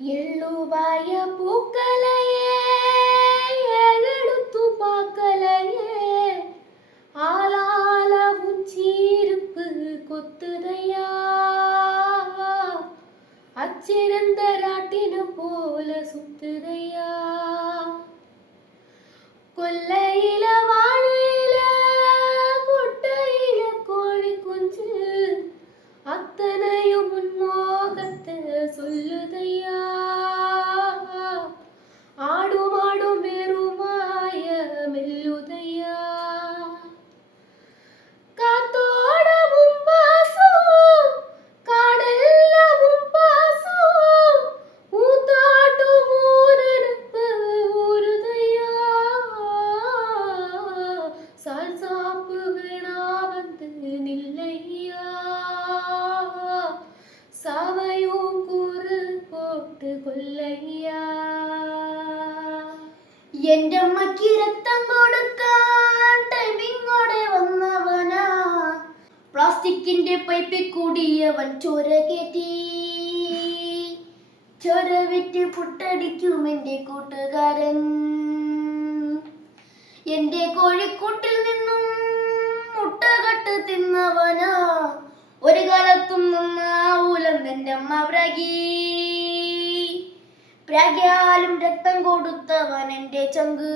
എള്ളുവായ പൂക്കലയേ ഏഴെടുത്തു പാക്കലയേ ஆளால உச்சீருப்பு கொத்துதையா அச்சிறந்த ராட்டினம் போல சுத்துதையா கொல்லையில வாழையில கொட்டையில கோழி குஞ்சு அத்தனையும் முன்மோகத்தை சொல்லுதையா ஆடும் ஆடும் வெறுமாய மெல்லுதையா காத்தோடவும் பாசம் காடெல்லவும் பாசம் ஊத்தாட்டும் ஊரனுப்பு ஊருதையா சால் சாப்பு வேணா வந்து நில்லையா சாவையும் கூறு போட்டு கொல்லையா എന്റെ അമ്മക്ക് രക്തം കൊടുക്കാൻ ടൈമിങ്ങോടെ വന്നവനാ പ്ലാസ്റ്റിക്കിന്റെ പൈപ്പിൽ കൂടിയവൻ ചോര കയറ്റി ചോര വിറ്റ് പുട്ടടിക്കും എന്റെ കൂട്ടുകാരൻ എന്റെ കോഴിക്കൂട്ടിൽ നിന്നും മുട്ടകട്ട് തിന്നവനാ ഒരു കാലത്തും നന്നാവൂലെന്നെന്റെ അമ്മ പ്രാഗ്യാലും രക്തം കൊടുത്തവൻ എന്റെ ചങ്ക്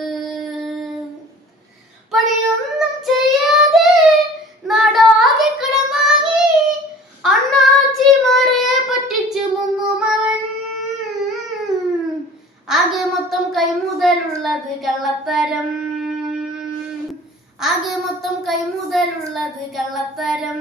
പണിയൊന്നും ചെയ്യാതെ നാടാകെ കടമാങ്ങി അണ്ണാച്ചിമാരെ പറ്റിച്ച് മുങ്ങുമവൻ ആകെ മൊത്തം കൈമുതലുള്ളത് കള്ളത്തരം ആകെ മൊത്തം കൈമുതലുള്ളത് കള്ളത്തരം